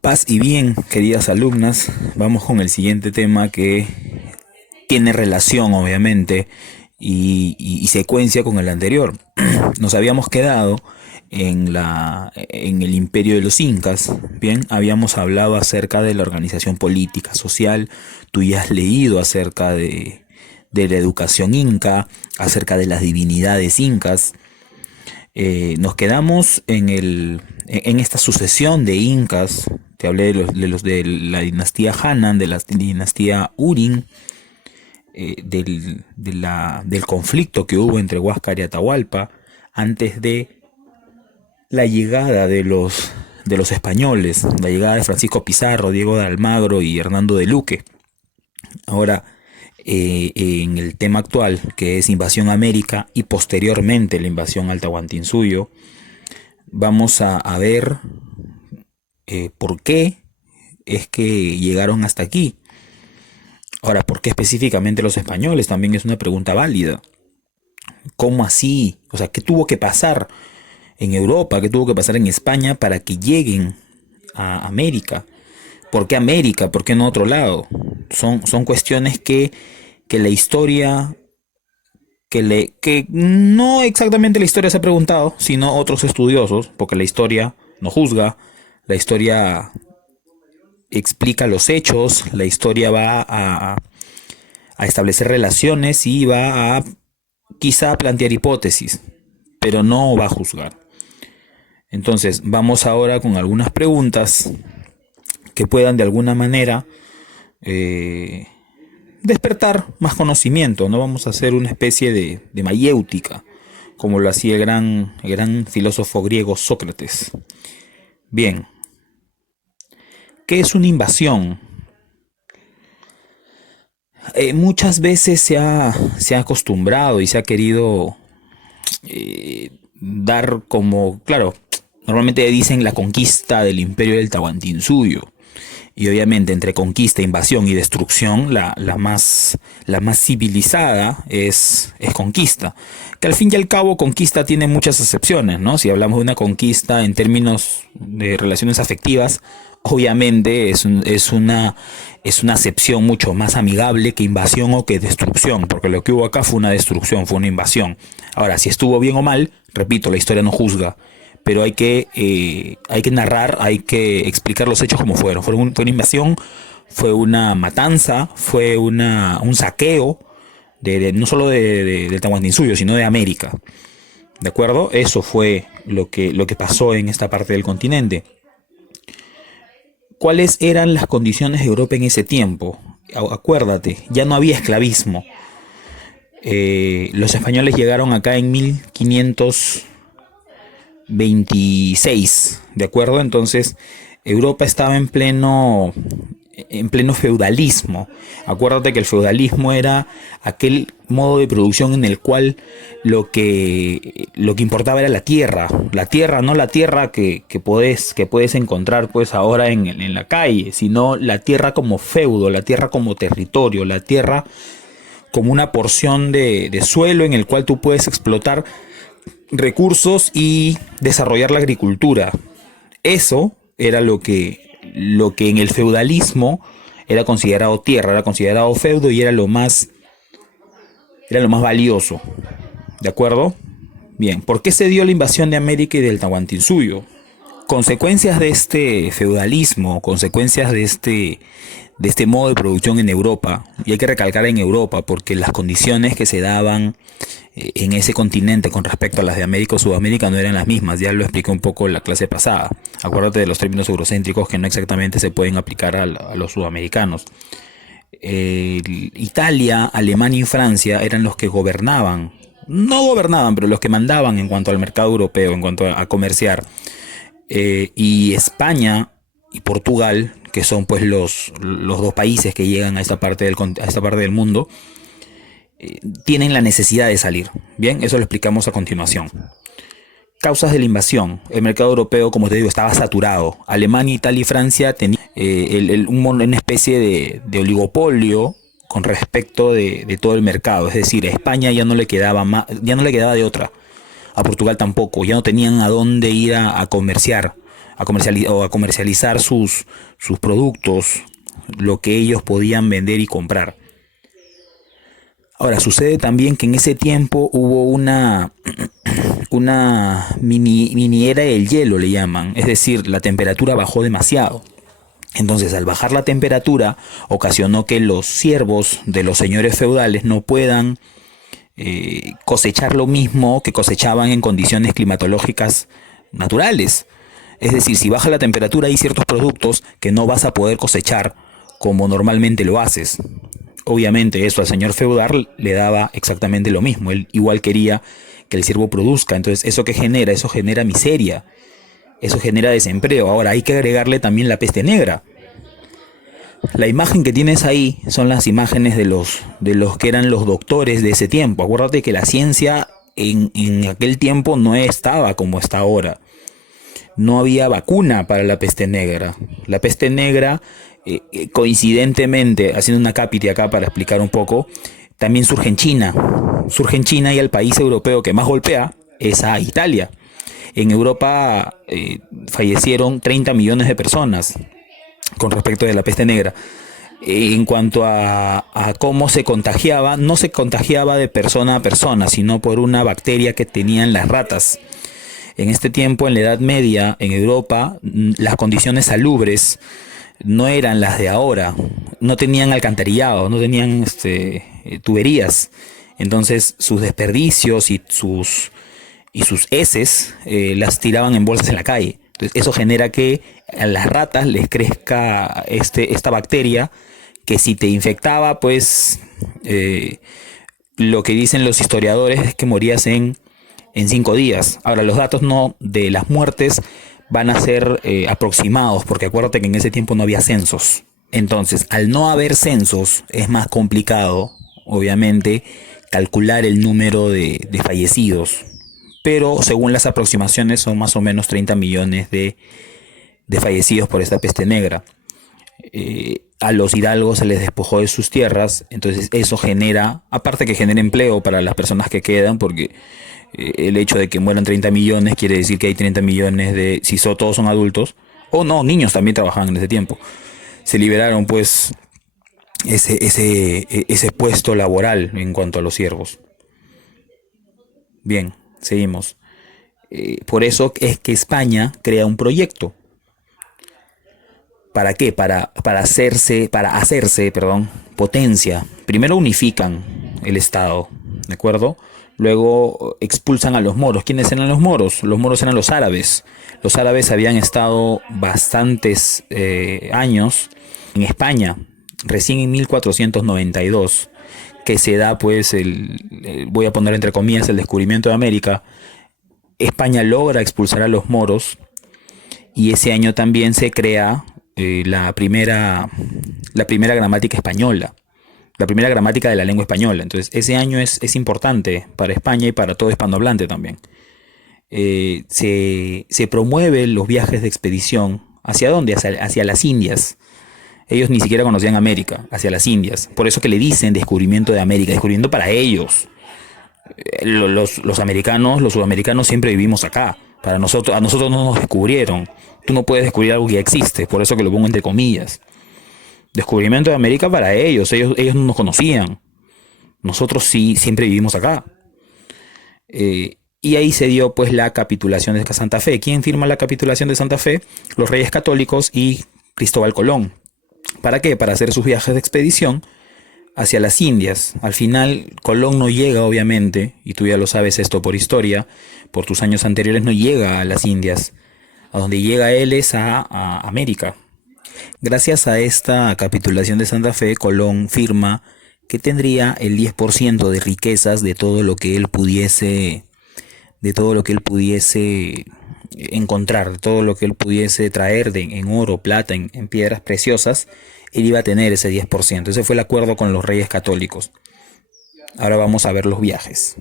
Paz y bien, queridas alumnas, vamos con el siguiente tema que tiene relación, obviamente, y secuencia con el anterior. Nos habíamos quedado en el imperio de los incas. Bien, habíamos hablado acerca de la organización política, social. Tú ya has leído acerca de la educación inca, acerca de las divinidades incas. Nos quedamos en esta sucesión de incas. Te hablé de la dinastía Hanan, de la dinastía Urin, del conflicto que hubo entre Huáscar y Atahualpa antes de la llegada de los españoles, la llegada de Francisco Pizarro, Diego de Almagro y Hernando de Luque. Ahora, en el tema actual, que es invasión a América y posteriormente la invasión al Tahuantinsuyo, vamos a ver por qué es que llegaron hasta aquí. Ahora, ¿por qué específicamente los españoles? También es una pregunta válida. ¿Cómo así? O sea, ¿qué tuvo que pasar en Europa? ¿Qué tuvo que pasar en España para que lleguen a América? ¿Por qué América? ¿Por qué no otro lado? Son cuestiones que la historia, que no exactamente la historia se ha preguntado, sino otros estudiosos, porque la historia no juzga, la historia explica los hechos, la historia va a establecer relaciones y va a quizá plantear hipótesis, pero no va a juzgar. Entonces, vamos ahora con algunas preguntas que puedan de alguna manera despertar más conocimiento. No vamos a hacer una especie de mayéutica, como lo hacía el gran filósofo griego Sócrates. Bien, ¿qué es una invasión? Muchas veces se ha acostumbrado y se ha querido dar como, claro, normalmente dicen la conquista del imperio del Tahuantinsuyo. Y obviamente entre conquista, invasión y destrucción, la más civilizada es conquista. Que al fin y al cabo conquista tiene muchas acepciones, ¿no? Si hablamos de una conquista en términos de relaciones afectivas, obviamente es una acepción mucho más amigable que invasión o que destrucción, porque lo que hubo acá fue una destrucción, fue una invasión. Ahora, si estuvo bien o mal, repito, la historia no juzga, pero hay que narrar, hay que explicar los hechos como fueron. Fue una invasión, fue una matanza, fue un saqueo, no solo del Tahuantinsuyo, sino de América. ¿De acuerdo? Eso fue lo que pasó en esta parte del continente. ¿Cuáles eran las condiciones de Europa en ese tiempo? Acuérdate, ya no había esclavismo. Los españoles llegaron acá en 1526, ¿de acuerdo? Entonces, Europa estaba en pleno feudalismo. Acuérdate que el feudalismo era aquel modo de producción en el cual lo que importaba era la tierra, no la tierra que puedes encontrar pues ahora en la calle, sino la tierra como feudo, la tierra como territorio, la tierra como una porción de suelo en el cual tú puedes explotar recursos y desarrollar la agricultura. Eso era lo que en el feudalismo era considerado tierra, era considerado feudo y era lo más valioso. ¿De acuerdo? Bien, ¿por qué se dio la invasión de América y del Tahuantinsuyo? Consecuencias de este feudalismo, consecuencias de este modo de producción en Europa, y hay que recalcar en Europa porque las condiciones que se daban en ese continente con respecto a las de América o Sudamérica no eran las mismas. Ya lo expliqué un poco en la clase pasada. Acuérdate de los términos eurocéntricos que no exactamente se pueden aplicar a los sudamericanos. Italia, Alemania y Francia eran los que gobernaban, no gobernaban, pero los que mandaban en cuanto al mercado europeo, en cuanto a comerciar. Y España y Portugal, que son pues los dos países que llegan a esta parte del mundo, tienen la necesidad de salir. Bien, eso lo explicamos a continuación. Causas de la invasión. El mercado europeo, como te digo, estaba saturado. Alemania, Italia y Francia tenían una especie de oligopolio con respecto de todo el mercado. Es decir, a España ya no le quedaba de otra. A Portugal tampoco. Ya no tenían a dónde ir a comerciar. a comercializar sus productos, lo que ellos podían vender y comprar. Ahora, sucede también que en ese tiempo hubo una mini era del hielo, le llaman. Es decir, la temperatura bajó demasiado. Entonces, al bajar la temperatura, ocasionó que los siervos de los señores feudales no puedan cosechar lo mismo que cosechaban en condiciones climatológicas naturales. Es decir, si baja la temperatura hay ciertos productos que no vas a poder cosechar como normalmente lo haces. Obviamente eso al señor feudal le daba exactamente lo mismo. Él igual quería que el siervo produzca. Entonces, ¿eso qué genera? Eso genera miseria. Eso genera desempleo. Ahora hay que agregarle también la peste negra. La imagen que tienes ahí son las imágenes de los que eran los doctores de ese tiempo. Acuérdate que la ciencia en aquel tiempo no estaba como está ahora. No había vacuna para la peste negra. La peste negra, coincidentemente, haciendo una cápite acá para explicar un poco, también surge en China. Surge en China y el país europeo que más golpea es a Italia. En Europa fallecieron 30 millones de personas con respecto de la peste negra. En cuanto a cómo se contagiaba, no se contagiaba de persona a persona, sino por una bacteria que tenían las ratas. En este tiempo, en la Edad Media, en Europa, las condiciones salubres no eran las de ahora. No tenían alcantarillado, no tenían tuberías. Entonces, sus desperdicios y sus heces las tiraban en bolsas en la calle. Entonces, eso genera que a las ratas les crezca esta bacteria que si te infectaba, pues lo que dicen los historiadores es que morías en 5 días. Ahora, los datos no de las muertes van a ser aproximados, porque acuérdate que en ese tiempo no había censos. Entonces, al no haber censos, es más complicado, obviamente, calcular el número de fallecidos. Pero según las aproximaciones son más o menos 30 millones de fallecidos por esta peste negra. A los hidalgos se les despojó de sus tierras, entonces eso genera, aparte que genera empleo para las personas que quedan, porque el hecho de que mueran 30 millones quiere decir que hay 30 millones si todos son adultos, o no, niños también trabajaban en ese tiempo. Se liberaron pues ese puesto laboral en cuanto a los siervos. Bien, seguimos. Por eso es que España crea un proyecto. ¿Para qué? Para hacerse, potencia. Primero unifican el Estado, ¿de acuerdo? Luego expulsan a los moros. ¿Quiénes eran los moros? Los moros eran los árabes. Los árabes habían estado bastantes años en España, recién en 1492, que se da pues voy a poner entre comillas, el descubrimiento de América. España logra expulsar a los moros y ese año también se crea la primera gramática española, la primera gramática de la lengua española. Entonces ese año es importante para España y para todo hispanohablante también. Se promueven los viajes de expedición. ¿Hacia dónde? Hacia las Indias. Ellos ni siquiera conocían América, hacia las Indias. Por eso que le dicen descubrimiento de América, descubrimiento para ellos. Los americanos, los sudamericanos siempre vivimos acá. A nosotros no nos descubrieron. Tú no puedes descubrir algo que ya existe, por eso que lo pongo entre comillas. Descubrimiento de América para ellos no nos conocían. Nosotros sí, siempre vivimos acá. Y ahí se dio pues la capitulación de Santa Fe. ¿Quién firma la capitulación de Santa Fe? Los Reyes Católicos y Cristóbal Colón. ¿Para qué? Para hacer sus viajes de expedición hacia las Indias. Al final Colón no llega, obviamente, y tú ya lo sabes esto por historia, por tus años anteriores, no llega a las Indias. A donde llega él es a América. Gracias a esta capitulación de Santa Fe, Colón firma que tendría el 10% de riquezas de todo lo que él pudiese encontrar, de todo lo que él pudiese traer en oro, plata, en piedras preciosas. Él iba a tener ese 10%. Ese fue el acuerdo con los Reyes Católicos. Ahora vamos a ver los viajes.